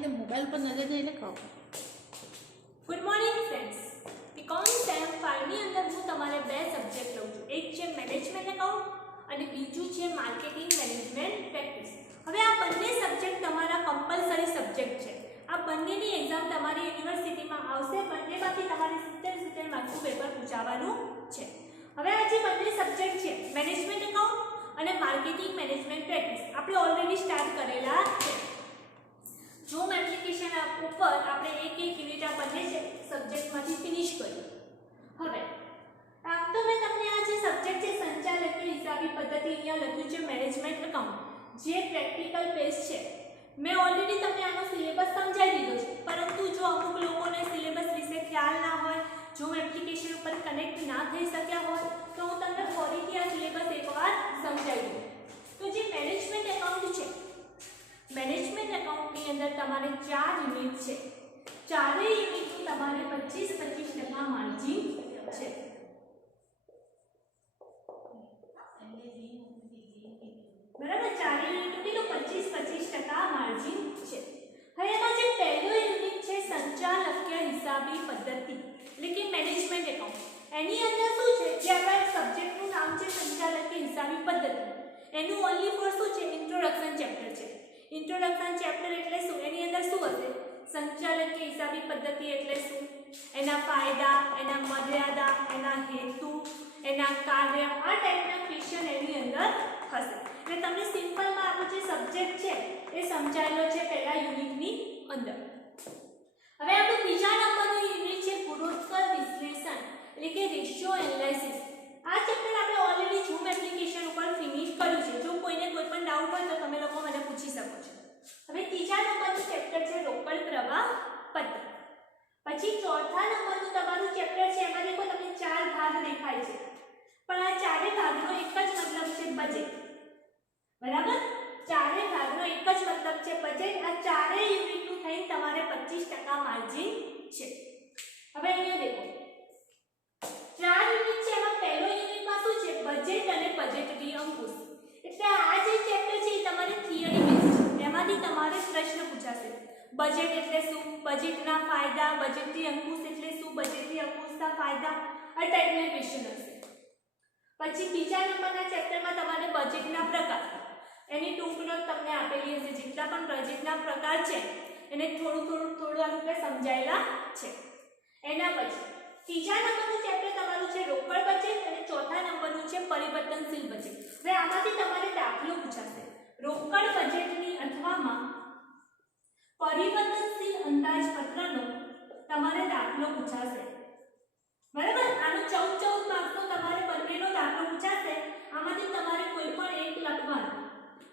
એટલે મોબાઈલ પર નજર જાય એટલે ખબર. Good morning friends. BCom sem 5 ની અંદર હું તમારે બે સબ્જેક્ટ લઉં છું. એક છે મેનેજમેન્ટ એકાઉન્ટ અને બીજું છે માર્કેટિંગ મેનેજમેન્ટ પ્રેક્ટિસ. હવે આ બંને સબ્જેક્ટ તમારા કમ્પલસરી સબ્જેક્ટ છે. આ બંનેની એક્ઝામ તમારી યુનિવર્સિટીમાં આવશે. બંનેમાંથી તમારે 70 માર્ક્સનું પેપર પૂછાવાનું છે. હવે આ જે બંને સબ્જેક્ટ છે મેનેજમેન્ટ એકાઉન્ટ અને માર્કેટિંગ મેનેજમેન્ટ પ્રેક્ટિસ આપણે ઓલરેડી સ્ટાર્ટ કરેલા છે. ઝૂમ એપ્લિકેશન ઉપર આપણે એક યુનિટ આ બંને સબ્જેક્ટમાંથી ફિનિશ કર્યું. હવે આમ તો મેં તમને આ જે સબ્જેક્ટ છે સંચાલકીય હિસાબી પદ્ધતિ અહીંયા લખ્યું છે મેનેજમેન્ટ એકાઉન્ટ જે પ્રેક્ટિકલ બેઝ છે. મેં ઓલરેડી તમને આનો સિલેબસ સમજાવી દીધો છે. પરંતુ જો અમુક લોકોને સિલેબસ વિશે ખ્યાલ ના હોય, ઝૂમ એપ્લિકેશન ઉપર કનેક્ટ ના થઈ શક્યા હોય તો હું તમને ફરીથી આ સિલેબસ એકવાર સમજાવી દઉં. તો જે મેનેજમેન્ટ એકાઉન્ટ છે, મેનેજમેન્ટ એકાઉન્ટની અંદર તમારે 4 યુનિટ છે. ચારેય યુનિટનું તમારે 25% માર્જિન છે. બરાબર, ચારેય યુનિટનું 25% માર્જિન છે. હવે એમાં જે પહેલો યુનિટ છે સંચાલકીય હિસાબી પદ્ધતિ એટલે કે મેનેજમેન્ટ એકાઉન્ટ, એની અંદર શું છે જે આપણા સબ્જેક્ટનું નામ છે સંચાલકીય હિસાબી પદ્ધતિ, એનું ઓનલી ફોર શું છે ઇન્ટ્રોડક્શન ચેપ્ટર છે. ઇન્ટ્રોડક્શન ચેપ્ટર એટલે શું, એની અંદર શું હશે સંચાલકીય હિસાબી પદ્ધતિ એટલે શું, એના ફાયદા, એના મર્યાદા, એના હેતુ, એના કાર્ય, આ ટાઈપના ક્વેશ્ચન એની અંદર હશે. એટલે તમને સિમ્પલમાં આપણો જે સબ્જેક્ટ છે એ સમજાયેલો છે પહેલા યુનિટની અંદર. હવે આપણું બીજા નંબરનું યુનિટ છે ગુણોત્તર વિશ્લેષણ એટલે કે રેશિયો એનાલિસિસ. આ ચેપ્ટર આપણે ઓલરેડી ઝૂમ એપ્લિકેશન ઉપર ફિનિશ કર્યું છે. જો કોઈને કોઈ પણ ડાઉટ હોય તો તમે લોકો મને પૂછી શકો છો. હવે ત્રીજા નંબરનું ચેપ્ટર છે રોકડ પ્રવાહ પત્ર. પછી ચોથા નંબરનું તમારું ચેપ્ટર છે, એમાં દેખો તમને 4 ભાગ દેખાય છે, પણ આ ચારે ભાગનો એક જ મતલબ છે બજેટ. બરાબર, ચારે ભાગનો એક જ મતલબ છે બજેટ. આ ચારે યુનિટનું થઈને તમારે 25% માર્જિન છે. હવે અહીંયા દેખો 4 યુનિટ છે, એમાં પહેલો યુનિટમાં શું છે બજેટ અને બજેટરી અંકુશ. એટલે આ જે ચેપ્ટર છે એ તમારે થિયરી બેઝ છે. એમાંથી તમારે પ્રશ્ન પૂછાશે બજેટ એટલે શું, બજેટના ફાયદા, બજેટરી અંકુશ એટલે શું, બજેટરી અંકુશના ફાયદા, આ ટાઈપના ક્વેશ્ચન હશે. પછી બીજા નંબરના ચેપ્ટરમાં તમારે બજેટના પ્રકાર, એની ટૂંક નોટ તમને આપેલી હશે. જેટલા પણ બજેટના પ્રકાર છે એને થોડું રૂપે સમજાયેલા છે. એના પછી ત્રીજા નંબરનું ચેપ્ટર તમારું છે રોકડ બજેટ અને ચોથા નંબરનું છે પરિવર્તનશીલ બજેટ. હવે આમાંથી તમારે દાખલો પૂછાશે રોકડ બજેટની અથવામાં પરિવર્તનશીલ અંદાજપત્રનો તમારે દાખલો પૂછાશે. બરાબર, આનું 14 માર્ક્સનો તમારે બંનેનો દાખલો પૂછાશે. આમાંથી તમારે કોઈ પણ એક લખવાનું.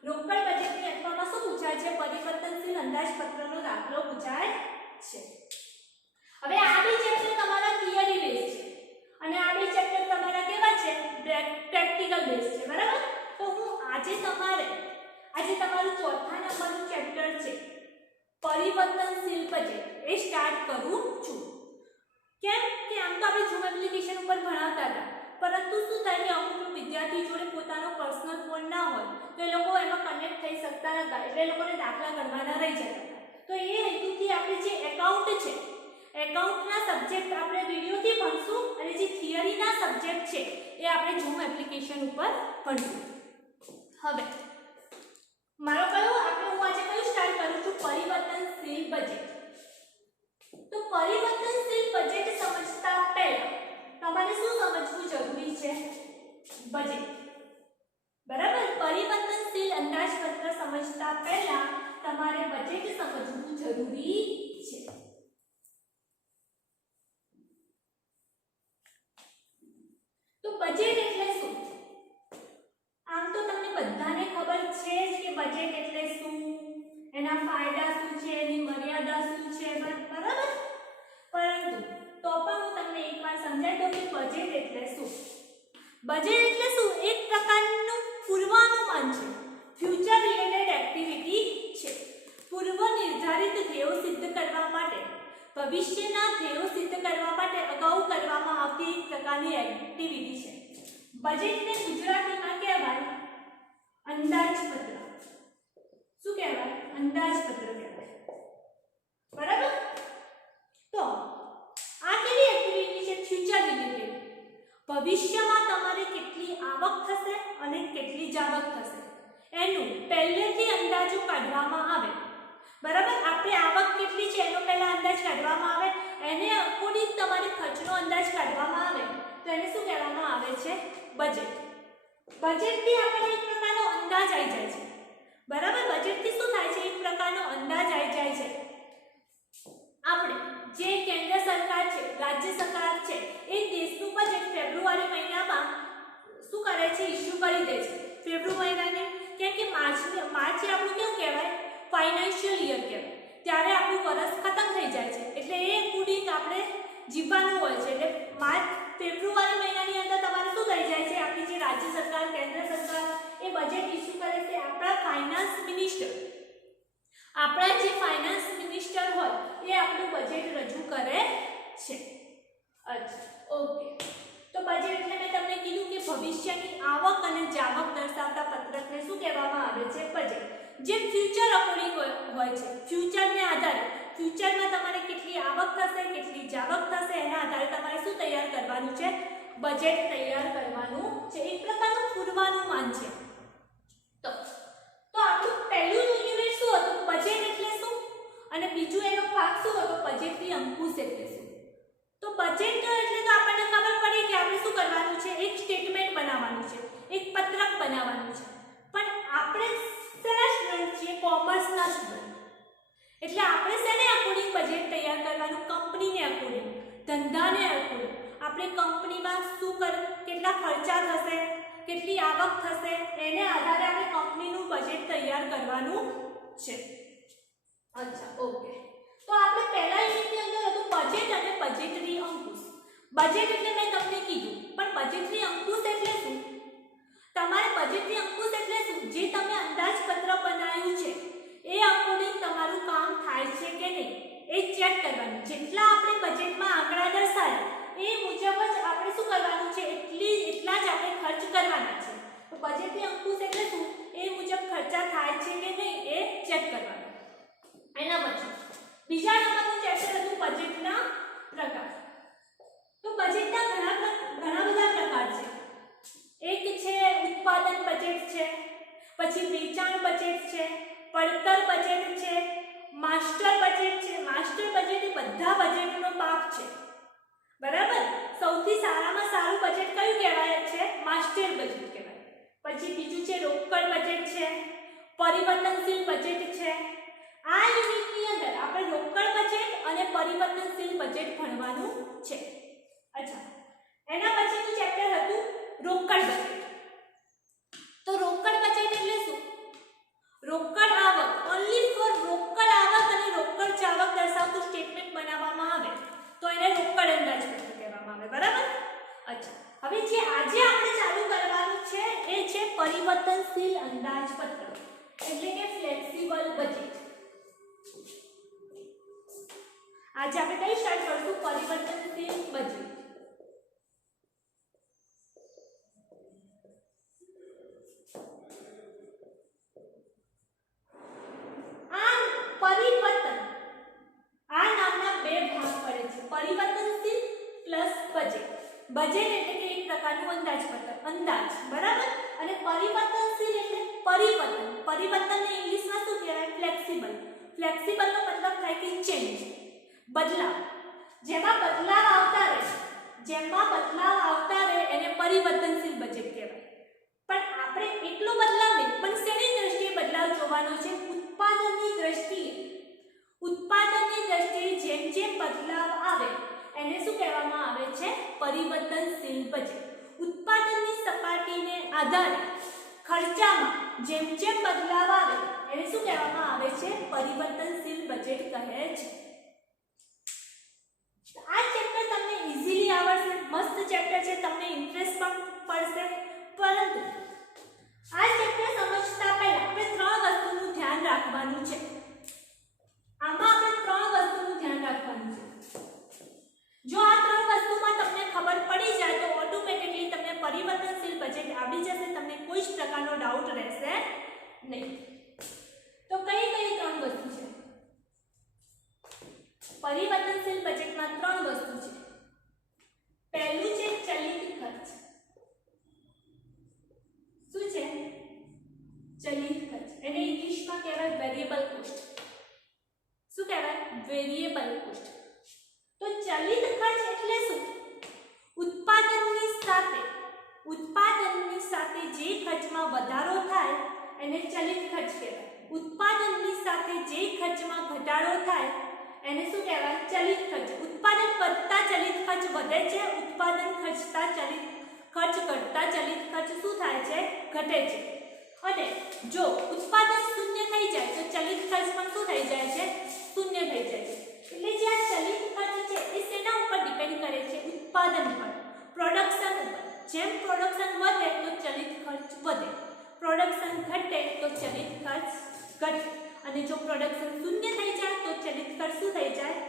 રોકડ બજેટની અથવામાં શું પૂછાય છે, પરિવર્તનશીલ અંદાજપત્રનો દાખલો પૂછાય છે. હવે આ બે ચેપ્ટર તમારા થિયરી બેઝ છે અને આ બે ચેપ્ટર તમારા કેવા છે પ્રેક્ટિકલ બેઝ છે. બરાબર, તો હું આજે તમારું ચોથા નંબરનું ચેપ્ટર છે પરિવર્તનશીલ બજેટ એ સ્ટાર્ટ કરું છું. કેમ કે આમ તો આપણે ઝૂમ એપ્લિકેશન ઉપર ભણાવતા હતા, પરંતુ શું થાય કે અમુક વિદ્યાર્થી જોડે પોતાનો પર્સનલ ફોન ના હોય તો એ લોકો એમાં કનેક્ટ થઈ શકતા હતા, એટલે એ લોકોને દાખલા ગણવાના રહી જતા હતા. તો એ હેતુથી આપણે જે એકાઉન્ટ છે એકાઉન્ટના સબ્જેક્ટ આપણે વિડિયોથી ભણશું અને જે થિયરીના સબ્જેક્ટ છે એ આપણે ઝૂમ એપ્લિકેશન ઉપર ભણશું. હવે મારો હું આજે કયું સ્ટાર્ટ કરું છું પરિવર્તનશીલ બજેટ. તો પરિવર્તનશીલ બજેટ સમજતા પહેલા તમારે શું સમજવું જરૂરી છે બજેટ. બરાબર, પરિવર્તનશીલ અંદાજપત્ર સમજતા પહેલા તમારે બજેટ સમજવું જરૂરી છે. તો બજેટ એટલે શું, આમ તો તમને બધાને ખબર છે જ કે બજેટ એટલે શું, એના ફાયદા શું છે, એની મર્યાદા શું છે. બરાબર, પરંતુ તો પણ હું તમને એકવાર સમજાવી દઉં કે બજેટ એટલે શું. બજેટ એટલે શું, એક પ્રકારનું પૂર્વાનુમાન છે, ફ્યુચર રિલેટેડ એક્ટિવિટી છે. પૂર્વ નિર્ધારિત ધ્યેયો સિદ્ધ કરવા માટે, ભવિષ્યના ધ્યેયો સિદ્ધ કરવા માટે અગાઉ કરવામાં આવતી એક પ્રકારની એક્ટિવિટી છે. બજેટને ગુજરાતીમાં કહેવાય અંદાજપત્ર. શું કહેવાય? અંદાજપત્ર કહેવાય. અંદાજો કાઢવામાં આવે, બરાબર. આપણે આવક કેટલી છે એનો પહેલા અંદાજ કાઢવામાં આવે, એને અકોર્ડિંગ તમારે ખર્ચનો અંદાજ કાઢવામાં આવે તો એને શું કહેવામાં આવે છે? બજેટ. બજેટથી આપણને એક પ્રકારનો અંદાજ આવી જાય છે, બરાબર. બજેટથી શું થાય છે? એક પ્રકારનો અંદાજ આવી જાય છે. આપણે જે કેન્દ્ર સરકાર છે, રાજ્ય સરકાર છે, એ દેશનું બજેટ ફેબ્રુઆરી મહિનામાં શું કરે છે? ઇશ્યુ કરી દે છે. ફેબ્રુઆરી મહિનાને કેમ કે માર્ચ એ આપણું કેવું કહેવાય? ફાઇનાન્શિયલ યર કહેવાય. ત્યારે આપણું વર્ષ ખતમ થઈ જાય છે, એટલે એ અકોર્ડિંગ આપણે જીવવાનું હોય છે. એટલે ફેબ્રુઆરી મહિનાની અંદર તમારે શું થઈ જાય છે? આપણી જે રાજ્ય સરકાર, કેન્દ્ર સરકાર એ બજેટ ઇશ્યુ કરે છે. આપણા ફાઇનાન્સ મિનિસ્ટર હોય એ આપણું બજેટ રજૂ કરે છે. અચ્છા, ઓકે. તો બજેટ એટલે મેં તમને કીધું કે ભવિષ્યની આવક અને જાવક દર્શાવતા પત્રકને શું કહેવામાં આવે છે? બજેટ. જે ફ્યુચર અકોર્ડિંગ હોય છે, ફ્યુચરને આધારે, ફ્યુચરમાં તમારે કેટલી આવક થશે, કેટલી જાવક થશે, એના આધારે તમારે શું તૈયાર કરવાનું છે? બજેટ તૈયાર કરવાનું છે. એક પ્રકારનું પૂર્વાનુમાન છે. તો આપણું પહેલું યુનિટ શું હતું? બજેટ એટલે શું, અને બીજું એનો ભાગ શું હતો? બજેટની અંકુશ એટલે શું? તો બજેટ એટલે તો આપણને ખબર પડી કે આપણે શું કરવાનું છે? એક સ્ટેટમેન્ટ બનાવવાનું છે, એક પત્રક બનાવવાનું છે. પણ આપણે શેના સ્ટુડન્ટ છીએ? કોમર્સના સ્ટુડન્ટ. એટલે આપણે શેને અકોર્ડિંગ બજેટ તૈયાર કરવાનું? કંપનીને અકોર્ડિંગ, ધંધાને અકોર્ડિંગ. આપણે કંપનીમાં કેટલા ખર્ચા થશે, કેટલી આવક થશે, એને આધારે આપણે કંપનીનું બજેટ તૈયાર કરવાનું છે. અચ્છા, ઓકે. તો આપણે પહેલા યુનિટની અંદર હતું બજેટ અને બજેટરી અંકુશ. બજેટ એટલે મેં તમને કીધું, પણ બજેટરી અંકુશ એટલે શું? તમારે બજેટરી અંકુશ એટલે શું? જે તમે અંદાજપત્ર બનાવ્યું છે એ અકોર્ડિંગ તમારું કામ થાય છે કે નહીં એ ચેક કરવાનું. જેટલા આપણે બજેટમાં આંકડા દર્શાવ્યા એ મુજબ જ આપણે શું કરવાનું છે? એટલા જ આપણે ખર્ચ કરવાના છે. તો બજેટરી અંકુશ એટલે શું? એ મુજબ ખર્ચા થાય છે કે નહીં એ ચેક કરવાનું. એના પછી બીજા નંબરનું ચેપ્ટર હતું બજેટના પ્રકાર. તો બજેટના ઘણા બધા પ્રકાર છે. એક છે ઉત્પાદન બજેટ છે, પછી વેચાણ બજેટ છે, પડતર બજેટ છે, માસ્ટર બજેટ છે. માસ્ટર બજેટ એ બધા બજેટનો બાપ છે, બરાબર. સૌથી સારામાં સારું બજેટ કયું કહેવાય છે? માસ્ટર બજેટ કહેવાય. પછી બીજું છે રોકડ બજેટ છે, પરિવર્તનશીલ બજેટ છે. આ યુનિટની અંદર આપણે રોકડ બજેટ અને પરિવર્તનશીલ બજેટ ભણવાનું છે. અચ્છા, એના પછીનું ચેપ્ટર હતું રોકડ બજેટ. તો રોકડ બજેટ એટલે શું? રોકડ આવક, ઓન્લી ફોર રોકડ આવક અને રોકડ જાવક દર્શાવતું સ્ટેટમેન્ટ બનાવવામાં આવે તો એને રોકડ અંદાજપત્ર કહેવામાં આવે, બરાબર. અચ્છા, હવે જે આજે આપણે ચાલુ કરવાનું છે એ છે પરિવર્તનશીલ અંદાજપત્ર, એટલે કે ફ્લેક્સિબલ બજેટ. આજે આપણે કઈ સ્ટાર્ટ કરશું? પરિવર્તનશીલ બજેટ. આ નામના બે ભાગ પડે છે, પરિવર્તનશીલ પ્લસ બજેટ. બજેટ એટલે કે એક પ્રકારનું અંદાજપત્ર, અંદાજ, બરાબર. અને પરિવર્તનશીલ એટલે પરિવર્તનને ઇંગ્લિશમાં શું કહેવાય? ફ્લેક્સિબલ. ફ્લેક્સિબલનો મતલબ થાય કે ચેન્જ, બદલાવ. જેમાં બદલાવ આવતા રહે એને પરિવર્તનશીલ બજેટ કહેવાય. પણ આપણે એટલો બદલાવ નહીં, પણ શેની દ્રષ્ટિએ બદલાવ જોવાનો છે? ઉત્પાદનની દ્રષ્ટિએ જેમ જેમ બદલાવ આવે એને શું કહેવામાં આવે છે? પરિવર્તનશીલ બજેટ. ઉત્પાદનની સપાટીને આધારે ખર્ચામાં જેમ જેમ બદલાવ આવે એને શું કહેવામાં આવે છે? પરિવર્તનશીલ બજેટ કહે છે. આ ચેપ્ટર તમને ઈઝીલી આવડશે, મસ્ત ચેપ્ટર છે, તમને ઇન્ટરેસ્ટ પણ પડશે. પરંતુ આ ચેપ્ટર સમજતા પહેલા આપણે ત્રણ વસ્તુનું ધ્યાન રાખવાનું છે. આમાં આપણે ત્રણ વસ્તુનું ધ્યાન રાખવાનું છે. જો આ ત્રણ વસ્તુમાં તમને ખબર પડી જાય તો ઓટોમેટિકલી તમને પરિવર્તનશીલ બજેટ આવડી જશે, તમને કોઈ જ પ્રકારનો ડાઉટ રહેશે નહીં. તો કઈ ત્રણ વસ્તુ છે? પરિવર્તનશીલ બજેટમાં ત્રણ વસ્તુ છે. પહેલું છે ચલિત ખર્ચ. શું છે? ચલિત ખર્ચ. એને ઇંગ્લિશમાં કહેવાય વેરિયેબલ કોસ્ટ. તો ચલિત ખર્ચ એટલે શું? ઉત્પાદનની સાથે જે ખર્ચમાં વધારો થાય એને ચલિત ખર્ચ કહેવાય. ઉત્પાદનની સાથે જે ખર્ચમાં ઘટાડો થાય એને શું કહેવાય? ચલિત ખર્ચ. ઉત્પાદન વધતા ચલિત ખર્ચ વધે છે, ઉત્પાદન ઘટતા ચલિત ખર્ચ શું થાય છે? ઘટે છે. અને જો ઉત્પાદન શૂન્ય થઈ જાય તો ચલિત ખર્ચ પણ શું થઈ જાય છે? શૂન્ય થઈ જાય છે. એટલે જે આ ચલિત ખર્ચ છે એ શેના ઉપર ડિપેન્ડ કરે છે? ઉત્પાદન પર, પ્રોડક્શન ઉપર. જેમ પ્રોડક્શન વધે તો ચલિત ખર્ચ વધે, પ્રોડક્શન ઘટે તો ચલિત ખર્ચ ઘટે. અને જો પ્રોડક્શન શૂન્ય થઈ જાય તો ચલિત ખર્ચ શું થઈ જાય?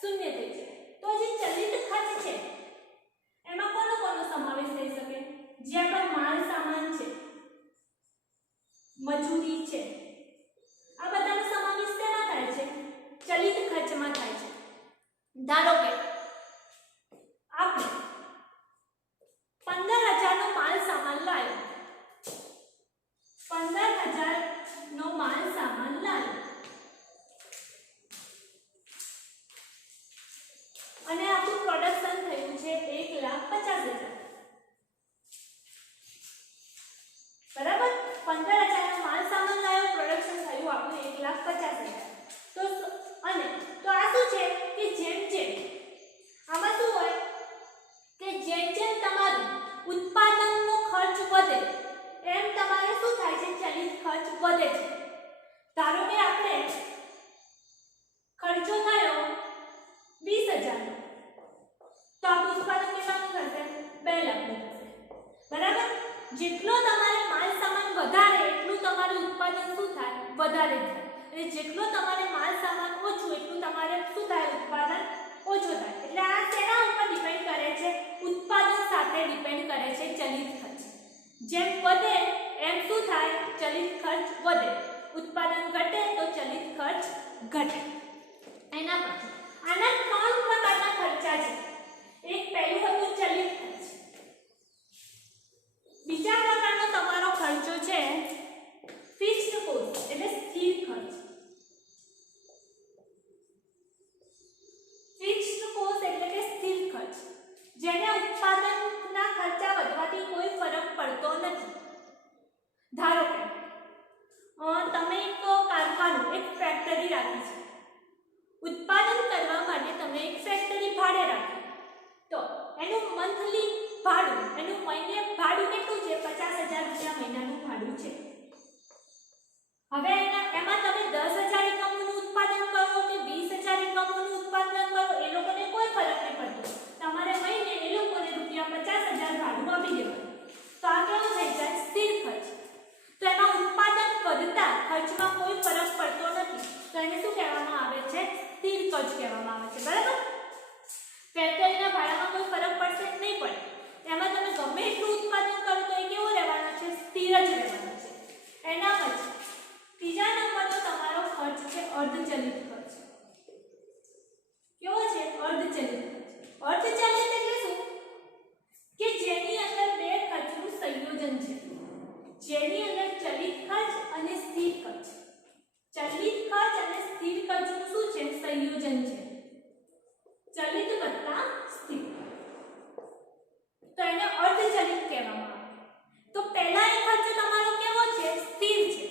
શૂન્ય થઈ જાય. તો જે ચલિત ખર્ચ છે એમાં કોનો સમાવેશ થઈ શકે? જે આપણા માલ સામાન છે, મજૂરી છે, આ બધાનો સમાવેશ શેમાં થાય છે? ચલિત ખર્ચમાં થાય છે. ધારો કે આપણે 15,000 નો માલ સામાન લાવ્યો, 15,000 નો માલ સામાન લાવ્યો અને આપણું પ્રોડક્શન થયું છે 1,50,000. બરાબર? 15,000 નો માલ સામાન લાવ્યો, પ્રોડક્શન થયું આપણું 1,50,000. તો આ શું છે કે જેમ આમાં શું હોય કે જેમ તમારું ઉત્પાદનનો ખર્ચ વધે એમ તમારે શું થાય છે? ચલિત ખર્ચ વધે છે. ધારો કે આપણે ખર્ચો થયો 20,000 નો, તો આપણું ઉત્પાદન કેટલાનું થશે? 2 લાખનું થશે. બરાબર? જેટલો તમારે માલ સામાન વધારે એટલું તમારું ઉત્પાદન શું થાય? વધારે થાય. અને જેટલો તમારે માલ સામાન ઓછું એટલું તમારે શું થાય? ઉત્પાદન ઓછું થાય. એટલે આ શેના ઉપર ડિપેન્ડ કરે છે? ઉત્પાદન સાથે ડિપેન્ડ કરે છે ચલિત ખર્ચ. જેમ વધે એમ શું થાય? ચલિત ખર્ચ વધે. ઉત્પાદન ઘટે તો ચલિત ખર્ચ ઘટે. એના પછી આના 3 પ્રકારના ખર્ચા છે. એક પહેલું હતું ચલિત ખર્ચ. બીજા પ્રકારનો તમારો ખર્ચો છે ફિક્સ્ડ કોસ્ટ એટલે સ્થિર ખર્ચ. ફિક્સ્ડ કોસ્ટ એટલે કે સ્થિર ખર્ચ, જેને ઉત્પાદનના ખર્ચા વધવાથી કોઈ ફરક પડતો નથી. ધારો કે તમે એક કારખાનું, એક ફેક્ટરી રાખી છે. ઉત્પાદન કરવા માટે તમે એક ફેક્ટરી ભાડે રાખી, તો એનું મંથલી ભાડું, એનું મહિને ભાડું કેટલું છે? 50,000 રૂપિયા મહિનાનું ભાડું છે. હવે એમાં તમે 10,000 એકમોનું ઉત્પાદન કરો કે 20,000 એકમોનું ઉત્પાદન કરો એ લોકોને કોઈ ફરક નહીં પડતો. તમારે મહિને એ લોકોને રૂપિયા 50,000 ભાડું આપી દેવાનું. તો આ કેવું થઈ જાય? સ્થિર ખર્ચ. તો એમાં ઉત્પાદન વધતા ખર્ચમાં કોઈ ફરક પડતો નથી. તો એને શું કહેવામાં આવે છે? સ્થિર ખર્ચ કહેવામાં આવે છે. બરાબર? ફેક્ટરીના ભાડામાં કોઈ ફરક પડશે નહીં પડે. એમાં તમે ગમે એટલું ઉત્પાદન કરો તો એ કેવો રહેવાનો છે? સ્થિર જ રહેવાનો છે. એના પછી ત્રીજા નંબરનો તમારો ખર્ચ છે અર્ધચલિત ખર્ચ. કેવો છે? અર્ધચલિત ખર્ચ. અર્ધચલિત એટલે શું? કે જેની અંદર બે ખર્ચનું સંયોજન છે. જેની અંદર ચલિત ખર્ચ અને સ્થિર ખર્ચ. ચલિત ખર્ચ અને સ્થિર ખર્ચનું શું છે? સંયોજન છે. ચલિત વત્તા સ્થિર. તો એને અર્ધચલિત કહેવામાં આવે. તો પહેલા એ ખર્ચ તમારો કેવો છે? સ્થિર છે.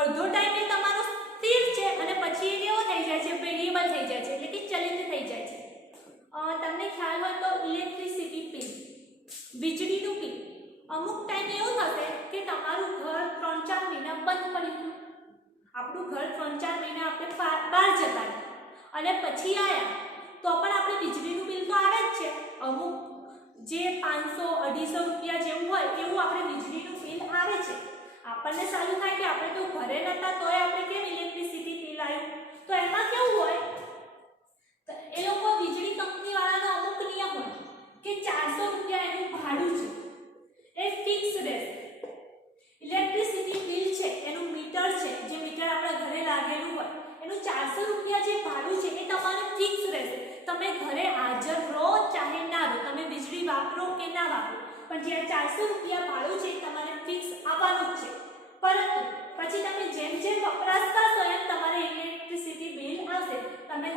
અડધો ટાઈમ એ તમારો સ્થિર છે અને પછી એ કેવો થઈ જાય છે? વેરિયેબલ થઈ જાય છે, એટલે કે ચલિત થઈ જાય છે. તમને ખ્યાલ હોય તો ઇલેક્ટ્રિસિટી બિલ, વીજળીનું બિલ, અમુક ટાઈમ એવું થશે કે તમારું ઘર 3-4 મહિના બંધ પડી ગયું. આપણું ઘર 3-4 મહિના આપણે બહાર જતા રહ્યા અને પછી આવ્યા તો પણ આપણે વીજળીનું બિલ તો આવે જ છે. અમુક જે 500-250 રૂપિયા જેવું હોય એવું આપણે વીજળીનું બિલ આવે છે. આપણને સારું થાય કે આપણે તો ઘરે નતા તોય આપણે કેમ ઇલેક્ટ્રિસિટી બિલ આવ્યું. તો એમાં કેવું હોય? એ લોકો વીજળી કંપની વાળાનો અમુક નિયમ હોય કે 400 રૂપિયા એનું ભાડું છે એ ફિક્સ રહેશે. ઇલેક્ટ્રિસિટી બિલ છે એનું મીટર છે, જે મીટર આપણા ઘરે લાગેલું હોય એનું 400 રૂપિયા જે ભાડું છે એ તમારે ફિક્સ રહેશે. તમે ઘરે હાજર રહો ચાહે ના રહો, તમે વીજળી વાપરો કે ના વાપરો, પણ જે 400 રૂપિયા ભાડું છે એ તમારે ફિક્સ આવવાનું જ છે. પરંતુ પછી તમે જેમ જેમ વપરાશ કરશો એમ તમારે ઇલેક્ટ્રિસિટી બિલ આવશે. તમે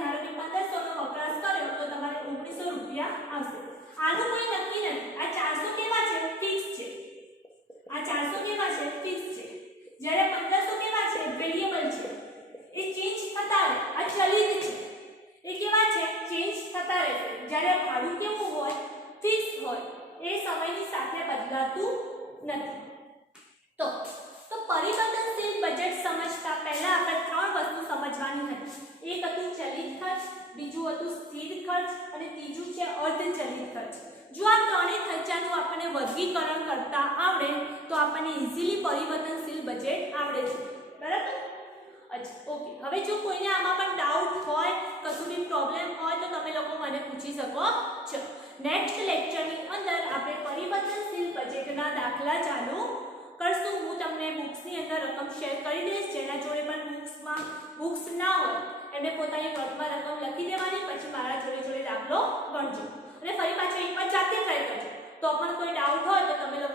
ચલિત છે. એ કેવા છે? ચેન્જ થતા રહેશે. જ્યારે ભાડું કેવું હોય? ફિક્સ હોય. એ સમયની સાથે બદલાતું નથી. તો પરિવર્તનશીલ બજેટ સમજતા પહેલા આપણે ત્રણ વસ્તુ સમજવાની હતી. એક હતું ચલિત ખર્ચ, બીજું હતું સ્થિર ખર્ચ અને ત્રીજું છે અર્ધચલિત ખર્ચ. જો આ ત્રણેય ખર્ચાનું આપણને વર્ગીકરણ કરતા આવડે તો આપણને ઇઝીલી પરિવર્તનશીલ બજેટ આવડે છે. બરાબર? અચ્છા, ઓકે. હવે જો કોઈને આમાં પણ ડાઉટ હોય, કશું બી પ્રોબ્લેમ હોય તો તમે લોકો મને પૂછી શકો છો. નેક્સ્ટ લેક્ચરની અંદર આપણે પરિવર્તનશીલ બજેટના દાખલા ચાલુ કરશું. હું તમને બુક્સની અંદર રકમ શેર કરી દઈશ. જેના જોડે પણ બુક્સ ના હોય એને પોતાની નોટમાં રકમ લખી દેવાની, પછી મારા જોડે દાખલો ગણજો અને ફરી પાછો એકવાર જાતે ટ્રાય કરજો. તો પણ કોઈ ડાઉટ હોય તો તમે લોકો